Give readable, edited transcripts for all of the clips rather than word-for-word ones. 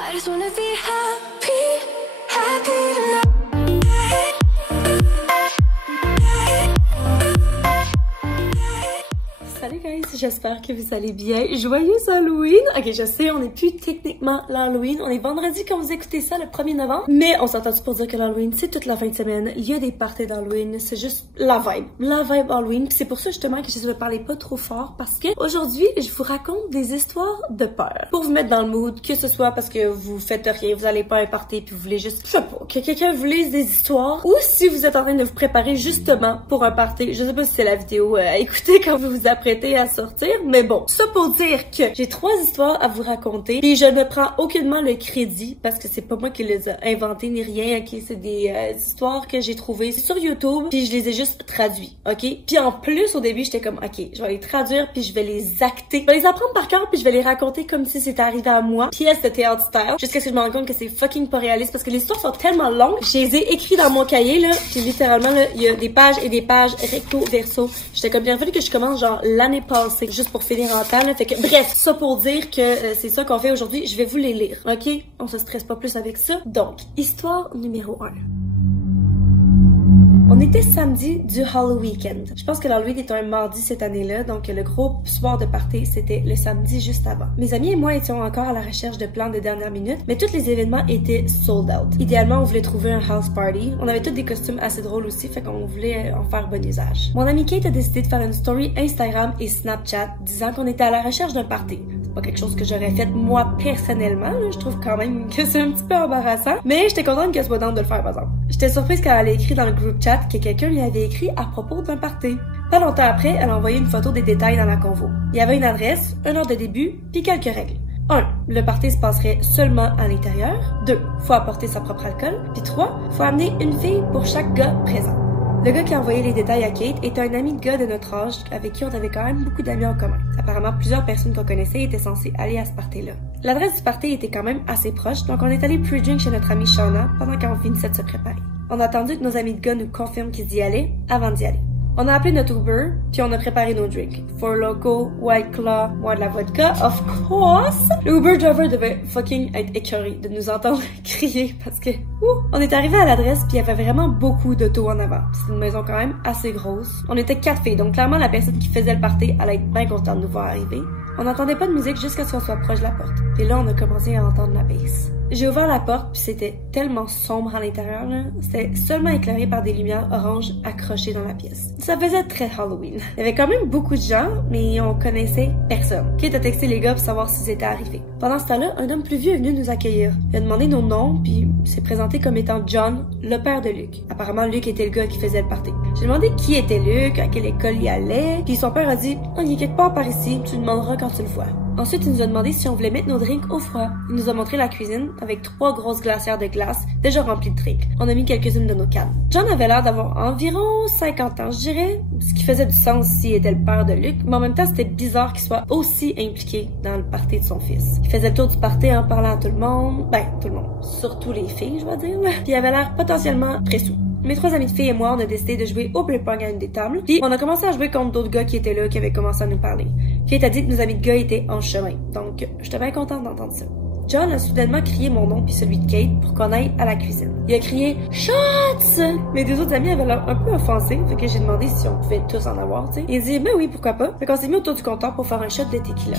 I just wanna be happy, happy tonight. Salut guys, j'espère que vous allez bien. Joyeux Halloween! Ok, je sais, on n'est plus techniquement l'Halloween. On est vendredi quand vous écoutez ça, le 1er novembre. Mais on s'entend pour dire que l'Halloween, c'est toute la fin de semaine. Il y a des parties d'Halloween. C'est juste la vibe. La vibe Halloween. Puis c'est pour ça justement que j'essaie de parler pas trop fort. Parce que aujourd'hui, je vous raconte des histoires de peur. Pour vous mettre dans le mood, que ce soit parce que vous faites rien, vous allez pas à un party puis vous voulez juste, je sais pas, que quelqu'un vous lise des histoires. Ou si vous êtes en train de vous préparer justement pour un party. Je sais pas si c'est la vidéo à écouter quand vous vous apprêtez à sortir, mais bon, ça pour dire que j'ai 3 histoires à vous raconter, puis je ne prends aucunement le crédit parce que c'est pas moi qui les ai inventées ni rien, ok, c'est des histoires que j'ai trouvées sur YouTube, puis je les ai juste traduites, ok, puis en plus au début j'étais comme, ok, je vais les traduire puis je vais les acter, je vais les apprendre par cœur puis je vais les raconter comme si c'était arrivé à moi, pièce de théâtre style, jusqu'à ce que je me rende compte que c'est fucking pas réaliste parce que les histoires sont tellement longues, je les ai écrites dans mon cahier là, puis littéralement là, il y a des pages et des pages recto verso, j'étais comme, bien fallu que je commence genre l'année passée, juste pour finir en temps, là. Fait que, bref, ça pour dire que c'est ça qu'on fait aujourd'hui. Je vais vous les lire, ok? On se stresse pas plus avec ça. Donc, histoire numéro 1. On était samedi du Halloween Weekend. Je pense que l'Halloween est un mardi cette année-là, donc le gros soir de party, c'était le samedi juste avant. Mes amis et moi étions encore à la recherche de plans de dernière minute, mais tous les événements étaient sold out. Idéalement, on voulait trouver un house party. On avait tous des costumes assez drôles aussi, fait qu'on voulait en faire bon usage. Mon ami Kate a décidé de faire une story Instagram et Snapchat disant qu'on était à la recherche d'un party. C'est pas quelque chose que j'aurais fait moi personnellement, là. Je trouve quand même que c'est un petit peu embarrassant, mais j'étais contente qu'elle soit dans de le faire par exemple. J'étais surprise quand elle a écrit dans le group chat que quelqu'un lui avait écrit à propos d'un party. Pas longtemps après, elle a envoyé une photo des détails dans la convo. Il y avait une adresse, une heure de début, puis quelques règles. 1. Le party se passerait seulement à l'intérieur. 2. Faut apporter sa propre alcool. Puis 3. Faut amener une fille pour chaque gars présent. Le gars qui a envoyé les détails à Kate était un ami de gars de notre âge avec qui on avait quand même beaucoup d'amis en commun. Apparemment, plusieurs personnes qu'on connaissait étaient censées aller à ce party-là. L'adresse du party était quand même assez proche, donc on est allé pre-drink chez notre amie Shauna pendant qu'on finissait de se préparer. On a attendu que nos amis de gars nous confirment qu'ils y allaient avant d'y aller. On a appelé notre Uber, puis on a préparé nos drinks. Four Loko, White Claw, moi de la vodka, of course! Le Uber driver devait fucking être écœuré de nous entendre crier parce que... On est arrivé à l'adresse, puis il y avait vraiment beaucoup d'autos en avant. C'est une maison quand même assez grosse. On était 4 filles, donc clairement la personne qui faisait le party allait être bien contente de nous voir arriver. On n'entendait pas de musique jusqu'à ce qu'on soit proche de la porte. Et là, on a commencé à entendre la bass. J'ai ouvert la porte, puis c'était tellement sombre à l'intérieur, là. C'était seulement éclairé par des lumières oranges accrochées dans la pièce. Ça faisait très Halloween. Il y avait quand même beaucoup de gens, mais on connaissait personne. Kate a texté les gars pour savoir s'ils étaient arrivés. Pendant ce temps-là, un homme plus vieux est venu nous accueillir. Il a demandé nos noms, puis s'est présenté comme étant John, le père de Luc. Apparemment, Luc était le gars qui faisait le party. J'ai demandé qui était Luc, à quelle école il allait, puis son père a dit « il est quelque part par ici, tu demanderas quand tu le vois ». Ensuite, il nous a demandé si on voulait mettre nos drinks au froid. Il nous a montré la cuisine avec 3 grosses glacières de glace déjà remplies de drinks. On a mis quelques-unes de nos cannes. John avait l'air d'avoir environ 50 ans, je dirais, ce qui faisait du sens s'il était le père de Luc, mais en même temps, c'était bizarre qu'il soit aussi impliqué dans le party de son fils. Il faisait le tour du party en parlant à tout le monde, tout le monde, surtout les filles, je vais dire, puis il avait l'air potentiellement très sous. Mes 3 amis de filles et moi, on a décidé de jouer au beer pong à une des tables, puis on a commencé à jouer contre d'autres gars qui étaient là, qui avaient commencé à nous parler. Kate a dit que nos amis de gars étaient en chemin, donc j'étais bien contente d'entendre ça. John a soudainement crié mon nom puis celui de Kate pour qu'on aille à la cuisine. Il a crié « Shots !» Mes 2 autres amis avaient l'air un peu offensés, fait que j'ai demandé si on pouvait tous en avoir, tu sais. Il a dit « Ben oui, pourquoi pas ?» Fait qu'on s'est mis autour du comptoir pour faire un shot de tequila.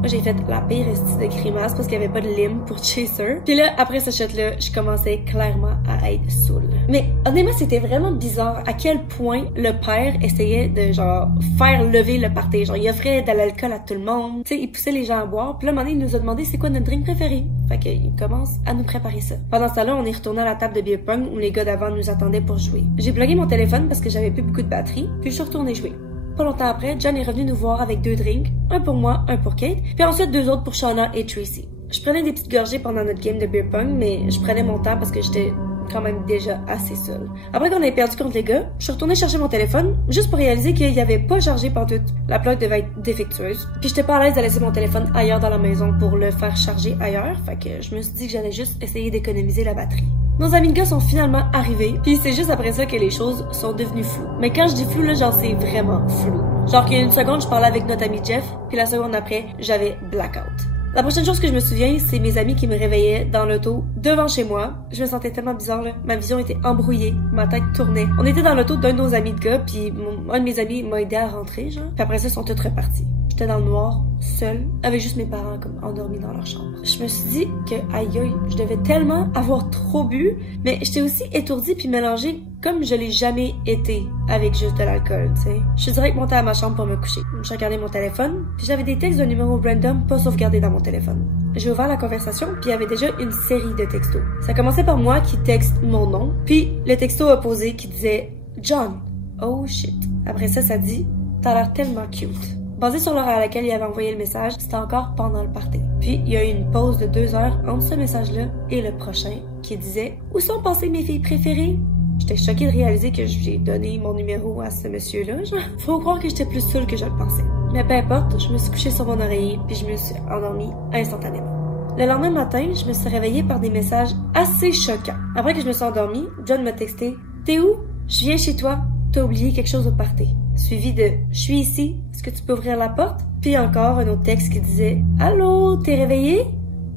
Moi, j'ai fait la pire estie de grimace parce qu'il y avait pas de lime pour chaser. Puis là, après ce shot-là, je commençais clairement à être saoule. Mais honnêtement, c'était vraiment bizarre à quel point le père essayait de, genre, faire lever le party. Genre, il offrait de l'alcool à tout le monde. Tu sais, il poussait les gens à boire. Puis là, à un moment donné, il nous a demandé c'est quoi notre drink préféré. Fait qu'il commence à nous préparer ça. Pendant ce temps-là, on est retourné à la table de beer pong où les gars d'avant nous attendaient pour jouer. J'ai plugué mon téléphone parce que j'avais plus beaucoup de batterie, puis je suis retournée jouer. Pas longtemps après, John est revenu nous voir avec 2 drinks, un pour moi, un pour Kate, puis ensuite 2 autres pour Shauna et Tracy. Je prenais des petites gorgées pendant notre game de beer pong, mais je prenais mon temps parce que j'étais quand même déjà assez seule. Après qu'on ait perdu contre les gars, je suis retournée chercher mon téléphone, juste pour réaliser qu'il y avait pas chargé pantoute. La plug devait être défectueuse. Puis j'étais pas à l'aise de laisser mon téléphone ailleurs dans la maison pour le faire charger ailleurs, fait que je me suis dit que j'allais juste essayer d'économiser la batterie. Nos amis de gars sont finalement arrivés, puis c'est juste après ça que les choses sont devenues floues. Mais quand je dis flou, là, genre c'est vraiment flou. Genre qu'il y a une seconde, je parlais avec notre ami Jeff, puis la seconde après, j'avais blackout. La prochaine chose que je me souviens, c'est mes amis qui me réveillaient dans l'auto devant chez moi. Je me sentais tellement bizarre, là. Ma vision était embrouillée, ma tête tournait. On était dans l'auto d'un de nos amis de gars, puis un de mes amis m'a aidé à rentrer, genre. Puis après ça, ils sont tous repartis. J'étais dans le noir, seule, avec juste mes parents comme endormis dans leur chambre. Je me suis dit que, aïe aïe, je devais tellement avoir trop bu, mais j'étais aussi étourdie puis mélangée comme je l'ai jamais été avec juste de l'alcool, tu sais. Je suis direct montée à ma chambre pour me coucher. J'ai regardé mon téléphone, puis j'avais des textes d'un numéro random pas sauvegardé dans mon téléphone. J'ai ouvert la conversation, puis il y avait déjà une série de textos. Ça commençait par moi qui texte mon nom, puis le texto opposé qui disait « John, oh shit ». Après ça, ça dit « T'as l'air tellement cute ». Basé sur l'heure à laquelle il avait envoyé le message, c'était encore pendant le party. Puis, il y a eu une pause de 2 heures entre ce message-là et le prochain, qui disait « Où sont passées mes filles préférées? » J'étais choquée de réaliser que j'ai donné mon numéro à ce monsieur-là, genre. Faut croire que j'étais plus saoule que je le pensais. Mais peu importe, je me suis couchée sur mon oreiller, puis je me suis endormie instantanément. Le lendemain matin, je me suis réveillée par des messages assez choquants. Après que je me suis endormie, John m'a texté « T'es où? Je viens chez toi. T'as oublié quelque chose au party. » Suivi de « Je suis ici. Est-ce que tu peux ouvrir la porte? » Puis encore un autre texte qui disait « Allô, t'es réveillé? »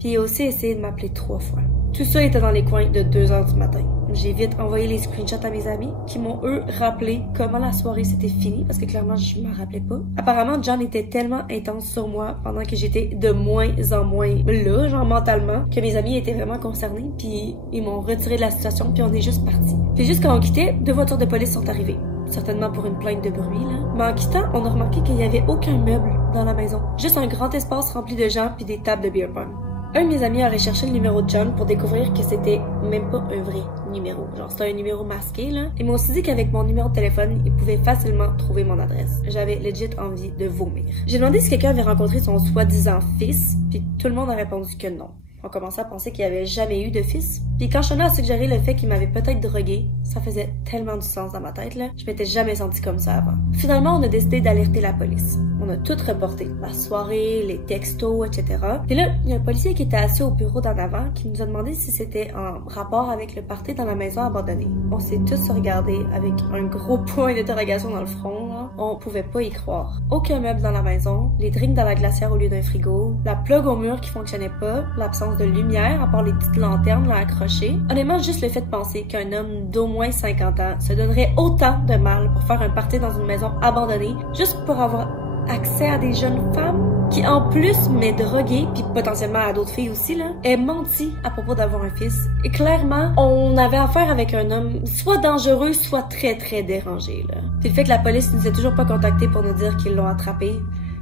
Puis il a aussi essayé de m'appeler 3 fois. Tout ça était dans les coins de 2 heures du matin. J'ai vite envoyé les screenshots à mes amis qui m'ont eux rappelé comment la soirée s'était finie parce que clairement je m'en rappelais pas. Apparemment John était tellement intense sur moi pendant que j'étais de moins en moins là, genre mentalement, que mes amis étaient vraiment concernés puis ils m'ont retiré de la situation puis on est juste partis. Puis juste quand on quittait, 2 voitures de police sont arrivées. Certainement pour une plainte de bruit, là. Mais en quittant, on a remarqué qu'il n'y avait aucun meuble dans la maison. Juste un grand espace rempli de gens puis des tables de beer pong. Un de mes amis a recherché le numéro de John pour découvrir que c'était même pas un vrai numéro. Genre, c'était un numéro masqué, là. Il m'a aussi dit qu'avec mon numéro de téléphone, il pouvait facilement trouver mon adresse. J'avais legit envie de vomir. J'ai demandé si quelqu'un avait rencontré son soi-disant fils, puis tout le monde a répondu que non. On commençait à penser qu'il avait jamais eu de fils. Puis quand Shona a suggéré le fait qu'il m'avait peut-être drogué, ça faisait tellement du sens dans ma tête, là. Je m'étais jamais sentie comme ça avant. Finalement, on a décidé d'alerter la police. On a tout reporté. La soirée, les textos, etc. Puis là, il y a un policier qui était assis au bureau d'en avant qui nous a demandé si c'était en rapport avec le party dans la maison abandonnée. On s'est tous regardés avec un gros point d'interrogation dans le front, là. On pouvait pas y croire. Aucun meuble dans la maison, les drinks dans la glacière au lieu d'un frigo, la plug au mur qui fonctionnait pas, l'absence de lumière à part les petites lanternes là accrochées. Honnêtement, juste le fait de penser qu'un homme d'au moins 50 ans se donnerait autant de mal pour faire un party dans une maison abandonnée juste pour avoir accès à des jeunes femmes qui en plus m'est droguée puis potentiellement à d'autres filles aussi là, est menti à propos d'avoir un fils. Et clairement, on avait affaire avec un homme soit dangereux, soit très très dérangé là. Puis le fait que la police nous ait toujours pas contactés pour nous dire qu'ils l'ont attrapé,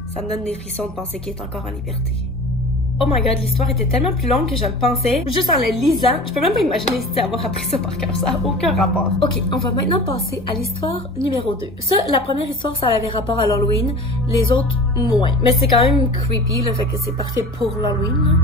ça me donne des frissons de penser qu'il est encore en liberté. Oh my god, l'histoire était tellement plus longue que je le pensais. Juste en le lisant, je peux même pas imaginer si avoir appris ça par cœur, ça a aucun rapport. Ok, on va maintenant passer à l'histoire numéro 2. Ça, la première histoire, ça avait rapport à l'Halloween, les autres, moins. Mais c'est quand même creepy, le fait que c'est parfait pour l'Halloween.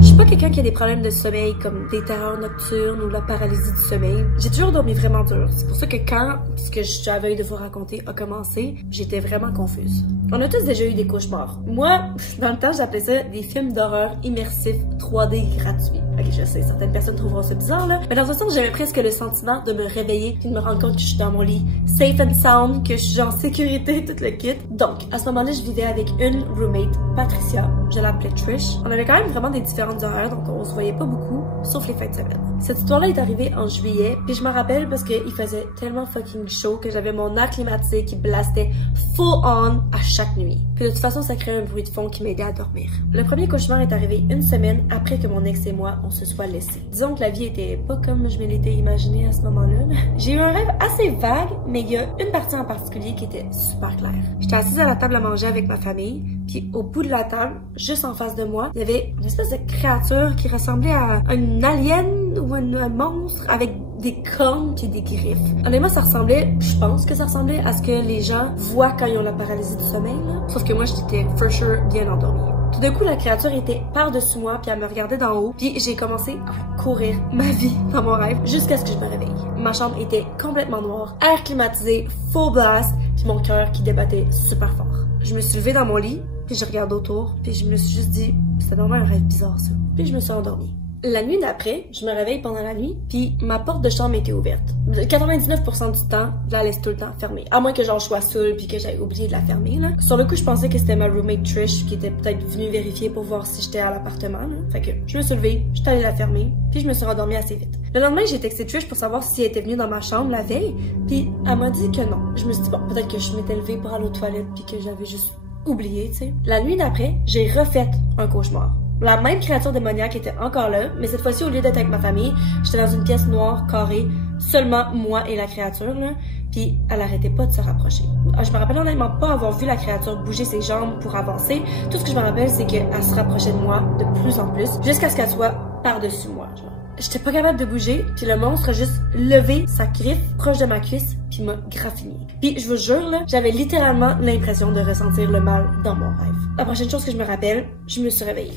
Je suis pas quelqu'un qui a des problèmes de sommeil comme des terreurs nocturnes ou la paralysie du sommeil. J'ai toujours dormi vraiment dur. C'est pour ça que quand ce que j'avais de vous raconter a commencé, j'étais vraiment confuse. On a tous déjà eu des cauchemars. Moi, dans le temps, j'appelais ça des films d'horreur immersifs 3D gratuits. Ok, je sais, certaines personnes trouveront ça bizarre, là. Mais dans un sens, j'avais presque le sentiment de me réveiller et de me rendre compte que je suis dans mon lit safe and sound, que je suis en sécurité, tout le kit. Donc, à ce moment-là, je vivais avec une roommate, Patricia. Je l'appelais Trish. On avait quand même vraiment des différentes horaires, donc on se voyait pas beaucoup, sauf les fins de semaine. Cette histoire-là est arrivée en juillet, puis je m'en rappelle parce qu'il faisait tellement fucking chaud que j'avais mon air climatisé qui blastait full on à chaque nuit. Puis de toute façon, ça créait un bruit de fond qui m'aidait à dormir. Le premier cauchemar est arrivé une semaine après que mon ex et moi, on se soit laissés. Disons que la vie était pas comme je me l'étais imaginé à ce moment-là. J'ai eu un rêve assez vague, mais il y a une partie en particulier qui était super claire. J'étais assise à la table à manger avec ma famille, puis au bout de la table, juste en face de moi, il y avait une espèce de créature qui ressemblait à un alien ou un monstre avec des cornes et des griffes. Honnêtement, ça ressemblait, je pense que ça ressemblait à ce que les gens voient quand ils ont la paralysie du sommeil, là. Sauf que moi, j'étais for sure bien endormie. Tout d'un coup, la créature était par-dessus moi, puis elle me regardait d'en haut, puis j'ai commencé à courir ma vie dans mon rêve jusqu'à ce que je me réveille. Ma chambre était complètement noire, air climatisé, full blast, puis mon cœur qui débattait super fort. Je me suis levée dans mon lit, puis je regarde autour, puis je me suis juste dit, c'était vraiment un rêve bizarre ça. Puis je me suis endormie. La nuit d'après, je me réveille pendant la nuit, puis ma porte de chambre était ouverte. 99% du temps, je la laisse tout le temps fermée. À moins que genre je sois seule puis que j'aille oublié de la fermer, là. Sur le coup, je pensais que c'était ma roommate Trish qui était peut-être venue vérifier pour voir si j'étais à l'appartement, là. Fait que je me suis levée, j'étais allée la fermer, puis je me suis rendormie assez vite. Le lendemain, j'ai texté Trish pour savoir si elle était venue dans ma chambre la veille, puis elle m'a dit que non. Je me suis dit, bon, peut-être que je m'étais levée pour aller aux toilettes puis que j'avais juste oublié, tu sais. La nuit d'après, j'ai refait un cauchemar. La même créature démoniaque était encore là, mais cette fois-ci, au lieu d'être avec ma famille, j'étais dans une pièce noire, carrée, seulement moi et la créature, là, puis elle arrêtait pas de se rapprocher. Je me rappelle honnêtement pas avoir vu la créature bouger ses jambes pour avancer. Tout ce que je me rappelle, c'est qu'elle se rapprochait de moi de plus en plus, jusqu'à ce qu'elle soit par-dessus moi, genre. J'étais pas capable de bouger, puis le monstre a juste levé sa griffe proche de ma cuisse, puis m'a graffiné. Puis je vous jure, là, j'avais littéralement l'impression de ressentir le mal dans mon rêve. La prochaine chose que je me rappelle, je me suis réveillée.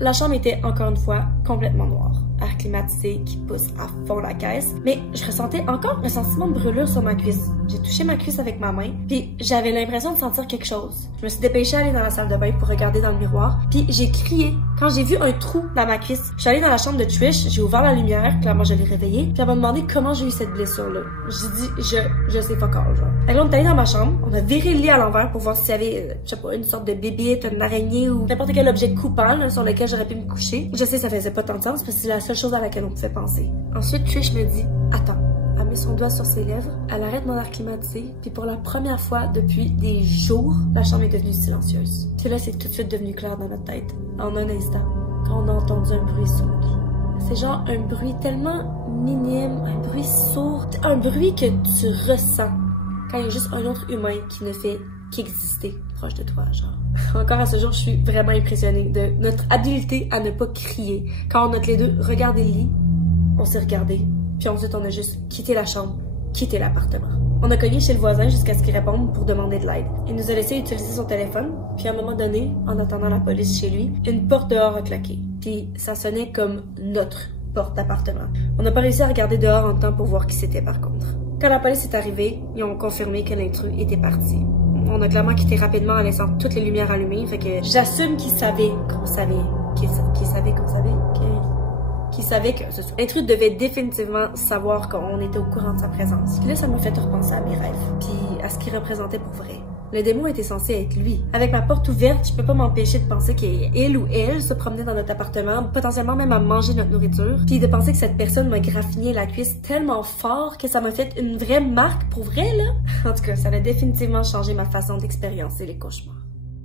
La chambre était encore une fois complètement noire, air climatisé qui pousse à fond la caisse, mais je ressentais encore un sentiment de brûlure sur ma cuisse. J'ai touché ma cuisse avec ma main, puis j'avais l'impression de sentir quelque chose. Je me suis dépêchée d'aller dans la salle de bain pour regarder dans le miroir, puis j'ai crié quand j'ai vu un trou dans ma cuisse. Je suis allée dans la chambre de Trish, j'ai ouvert la lumière, clairement je l'ai réveillée, puis elle m'a demandé comment j'ai eu cette blessure-là. J'ai dit, je sais pas encore, genre. Fait que là, on est allé dans ma chambre, on a viré le lit à l'envers pour voir s'il y avait, je sais pas, une sorte de bébite, une araignée ou n'importe quel objet coupant là, sur lequel j'aurais pu me coucher. Je sais, ça faisait pas tant de sens parce que c'est la seule chose à laquelle on pouvait penser. Ensuite, Trish me dit, attends. Elle met son doigt sur ses lèvres, elle arrête mon air climatisé, puis pour la première fois depuis des jours, la chambre est devenue silencieuse. Puis là, c'est tout de suite devenu clair dans notre tête. En un instant, quand on a entendu un bruit sous le lit. C'est genre un bruit tellement minime, un bruit sourd, un bruit que tu ressens quand il y a juste un autre humain qui ne fait qu'exister proche de toi, genre. Encore à ce jour, je suis vraiment impressionnée de notre habilité à ne pas crier. Quand on a les deux regardé le lit, on s'est regardé. Puis ensuite, on a juste quitté la chambre, quitté l'appartement. On a cogné chez le voisin jusqu'à ce qu'il réponde pour demander de l'aide. Il nous a laissé utiliser son téléphone, puis à un moment donné, en attendant la police chez lui, une porte dehors a claqué. Puis ça sonnait comme notre porte d'appartement. On n'a pas réussi à regarder dehors en temps pour voir qui c'était par contre. Quand la police est arrivée, ils ont confirmé que l'intrus était parti. On a clairement quitté rapidement en laissant toutes les lumières allumées, fait que j'assume qu'ils savaient qu'on savait, qu'ils savaient qu'on savait, qui savait que l'intrus devait définitivement savoir qu'on était au courant de sa présence. Puis là, ça m'a fait repenser à mes rêves, puis à ce qu'il représentait pour vrai. Le démon était censé être lui. Avec ma porte ouverte, je peux pas m'empêcher de penser qu'il ou elle se promenait dans notre appartement, potentiellement même à manger notre nourriture, puis de penser que cette personne m'a graffiné la cuisse tellement fort que ça m'a fait une vraie marque pour vrai, là. En tout cas, ça a définitivement changé ma façon d'expériencer les cauchemars.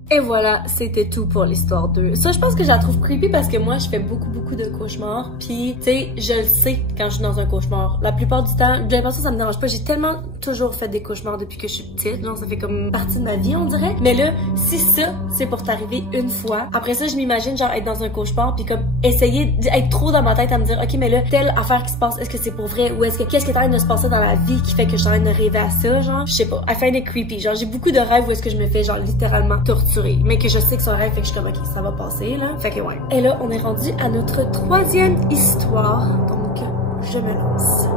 Et voilà, c'était tout pour l'histoire 2. Ça, je pense que je la trouve creepy parce que moi, je fais beaucoup de cauchemars. Puis, tu sais, je le sais quand je suis dans un cauchemar. La plupart du temps, j'ai l'impression que ça me dérange pas. J'ai tellement toujours fait des cauchemars depuis que je suis petite. Genre, ça fait comme partie de ma vie, on dirait. Mais là, si ça, c'est pour t'arriver une fois, après ça, je m'imagine genre être dans un cauchemar puis comme essayer d'être trop dans ma tête à me dire, ok, mais là, telle affaire qui se passe, est-ce que c'est pour vrai ou est-ce que qu'est-ce qui est en train de se passer dans la vie qui fait que je suis en train de rêver à ça, genre? Je sais pas. I find it creepy. Genre, j'ai beaucoup de rêves où est-ce que je me fais genre littéralement torturer. Mais que je sais que c'est un rêve, fait que je suis comme, ok, ça va passer, là. Fait que ouais. Et là, on est rendu à notre 3e histoire. Donc, je me lance.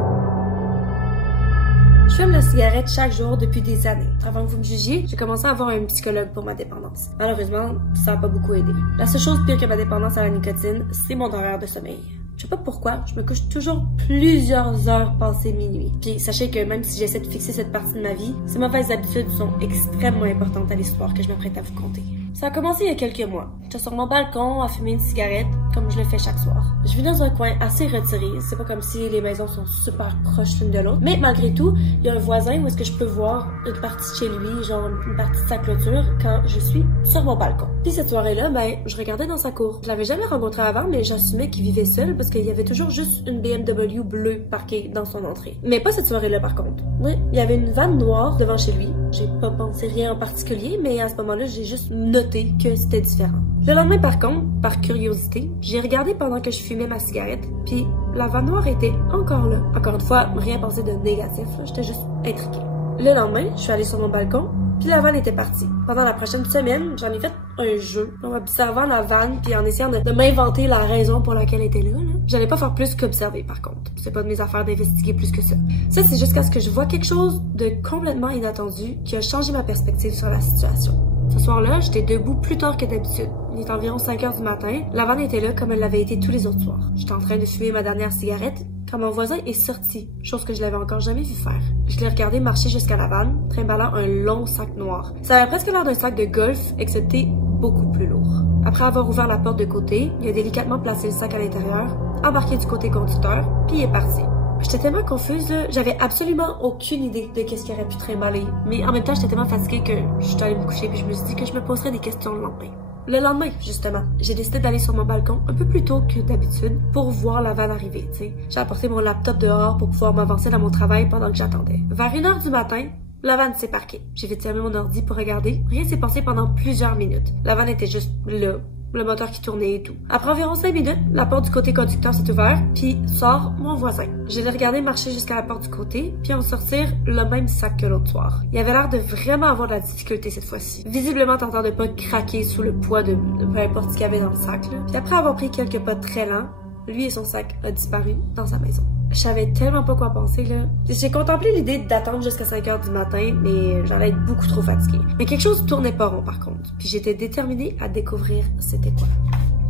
Je fume la cigarette chaque jour depuis des années. Avant que vous me jugiez, j'ai commencé à avoir un psychologue pour ma dépendance. Malheureusement, ça n'a pas beaucoup aidé. La seule chose pire que ma dépendance à la nicotine, c'est mon horaire de sommeil. Je sais pas pourquoi, je me couche toujours plusieurs heures passées minuit. Puis sachez que même si j'essaie de fixer cette partie de ma vie, ces mauvaises habitudes sont extrêmement importantes à l'histoire que je m'apprête à vous conter. Ça a commencé il y a quelques mois. J'étais sur mon balcon à fumer une cigarette, comme je le fais chaque soir. Je vis dans un coin assez retiré, c'est pas comme si les maisons sont super proches l'une de l'autre, mais malgré tout, il y a un voisin où est-ce que je peux voir une partie de chez lui, genre une partie de sa clôture, quand je suis sur mon balcon. Puis cette soirée-là, ben, je regardais dans sa cour. Je l'avais jamais rencontré avant, mais j'assumais qu'il vivait seul parce qu'il y avait toujours juste une BMW bleue parquée dans son entrée. Mais pas cette soirée-là par contre. Oui, il y avait une vanne noire devant chez lui. J'ai pas pensé rien en particulier, mais à ce moment-là, j'ai juste noté que c'était différent. Le lendemain par contre, par curiosité, j'ai regardé pendant que je fumais ma cigarette, puis la vanne noire était encore là. Encore une fois, rien pensé de négatif, j'étais juste intriguée. Le lendemain, je suis allée sur mon balcon, puis la vanne était partie. Pendant la prochaine semaine, j'en ai fait un jeu en observant la vanne puis en essayant de m'inventer la raison pour laquelle elle était là. J'allais pas faire plus qu'observer par contre. C'est pas de mes affaires d'investiguer plus que ça. Ça, c'est jusqu'à ce que je vois quelque chose de complètement inattendu qui a changé ma perspective sur la situation. Ce soir-là, j'étais debout plus tard que d'habitude. il est environ 5 heures du matin. La vanne était là comme elle l'avait été tous les autres soirs. J'étais en train de fumer ma dernière cigarette quand mon voisin est sorti, chose que je l'avais encore jamais vu faire. Je l'ai regardé marcher jusqu'à la vanne, trimballant un long sac noir. Ça avait presque l'air d'un sac de golf, excepté beaucoup plus lourd. Après avoir ouvert la porte de côté, il a délicatement placé le sac à l'intérieur, embarqué du côté conducteur, puis il est parti. J'étais tellement confuse, là. J'avais absolument aucune idée de qu'est-ce qui aurait pu trimballer. Mais en même temps, j'étais tellement fatiguée que je suis allée me coucher puis je me suis dit que je me poserais des questions le lendemain. Le lendemain, justement, j'ai décidé d'aller sur mon balcon un peu plus tôt que d'habitude pour voir la vanne arriver, tu sais. J'ai apporté mon laptop dehors pour pouvoir m'avancer dans mon travail pendant que j'attendais. Vers 1h du matin, la vanne s'est parquée. J'ai vite fermé mon ordi pour regarder. Rien s'est passé pendant plusieurs minutes. La vanne était juste là. Le moteur qui tournait et tout. Après environ 5 minutes, la porte du côté conducteur s'est ouverte, puis sort mon voisin. Je l'ai regardé marcher jusqu'à la porte du côté, puis en sortir le même sac que l'autre soir. Il avait l'air de vraiment avoir de la difficulté cette fois-ci. Visiblement tentant de pas craquer sous le poids de peu importe ce qu'il y avait dans le sac, là. Puis après avoir pris quelques pas très lents, lui et son sac ont disparu dans sa maison. Je savais tellement pas quoi penser, là. J'ai contemplé l'idée d'attendre jusqu'à 5 heures du matin, mais j'allais être beaucoup trop fatiguée. Mais quelque chose tournait pas rond, par contre. Puis j'étais déterminée à découvrir c'était quoi.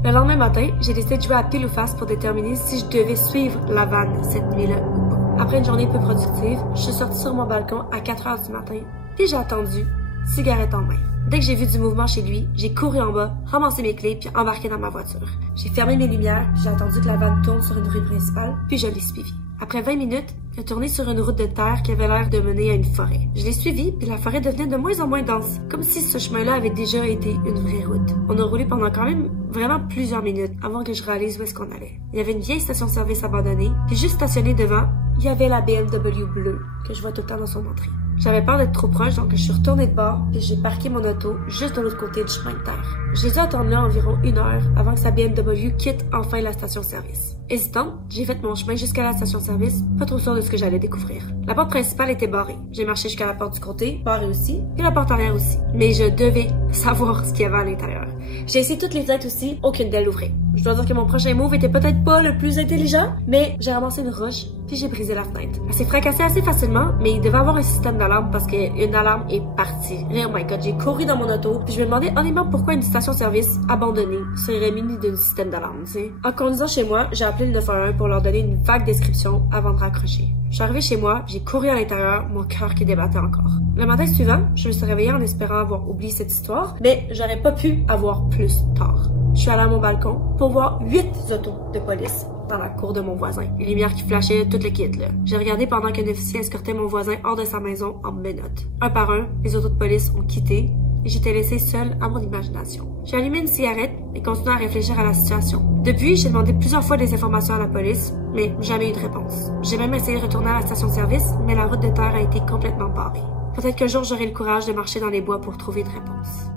Le lendemain matin, j'ai décidé de jouer à pile ou face pour déterminer si je devais suivre la vanne cette nuit-là ou pas. Après une journée peu productive, je suis sortie sur mon balcon à 4 heures du matin, puis j'ai attendu, cigarette en main. Dès que j'ai vu du mouvement chez lui, j'ai couru en bas, ramassé mes clés, puis embarqué dans ma voiture. J'ai fermé mes lumières, puis j'ai attendu que la vanne tourne sur une rue principale, puis je l'ai suivi. Après 20 minutes, il a tourné sur une route de terre qui avait l'air de mener à une forêt. Je l'ai suivi, puis la forêt devenait de moins en moins dense, comme si ce chemin-là avait déjà été une vraie route. On a roulé pendant quand même vraiment plusieurs minutes avant que je réalise où est-ce qu'on allait. Il y avait une vieille station-service abandonnée, puis juste stationnée devant, il y avait la BMW bleue que je vois tout le temps dans son entrée. J'avais peur d'être trop proche, donc je suis retournée de bord et j'ai parqué mon auto juste de l'autre côté du chemin de terre. J'ai dû attendre là environ 1 heure avant que sa BMW quitte enfin la station-service. Hésitante, j'ai fait mon chemin jusqu'à la station-service, pas trop sûre de ce que j'allais découvrir. La porte principale était barrée. J'ai marché jusqu'à la porte du côté, barrée aussi, et la porte arrière aussi. Mais je devais savoir ce qu'il y avait à l'intérieur. J'ai essayé toutes les fenêtres aussi, aucune d'elles l'ouvrait. Je dois dire que mon prochain move était peut-être pas le plus intelligent, mais j'ai ramassé une roche, puis j'ai brisé la fenêtre. Elle s'est fracassée assez facilement, mais il devait avoir un système d'alarme parce qu'une alarme est partie. Oh my god, j'ai couru dans mon auto, puis je me demandais honnêtement pourquoi une station-service abandonnée serait munie d'un système d'alarme, tu sais. En conduisant chez moi, j'ai appelé le 911 pour leur donner une vague description avant de raccrocher. Je suis arrivée chez moi, j'ai couru à l'intérieur, mon cœur qui débattait encore. Le matin suivant, je me suis réveillée en espérant avoir oublié cette histoire, mais j'aurais pas pu avoir plus tard. Je suis allée à mon balcon pour voir 8 autos de police dans la cour de mon voisin. Les lumières qui flashaient, tout le kit, là. J'ai regardé pendant qu'un officier escortait mon voisin hors de sa maison en menottes. Un par un, les autos de police ont quitté et j'étais laissée seule à mon imagination. J'ai allumé une cigarette et continué à réfléchir à la situation. Depuis, j'ai demandé plusieurs fois des informations à la police, mais jamais eu de réponse. J'ai même essayé de retourner à la station-service, mais la route de terre a été complètement barrée. Peut-être qu'un jour j'aurai le courage de marcher dans les bois pour trouver une réponse.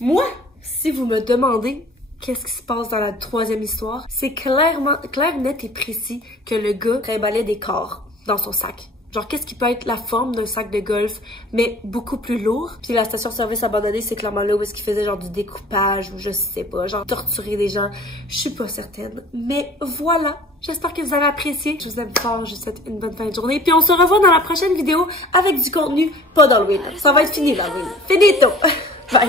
Moi, si vous me demandez qu'est-ce qui se passe dans la troisième histoire, c'est clair, net et précis que le gars trimballait des corps dans son sac. Genre, qu'est-ce qui peut être la forme d'un sac de golf, mais beaucoup plus lourd. Puis la station-service abandonnée, c'est clairement là où est-ce qu'il faisait genre du découpage ou je sais pas, genre torturer des gens. Je suis pas certaine. Mais voilà, j'espère que vous avez apprécié. Je vous aime fort, je vous souhaite une bonne fin de journée. Puis on se revoit dans la prochaine vidéo avec du contenu pas d'Halloween. Ça va être fini l'Halloween. Finito! Bye!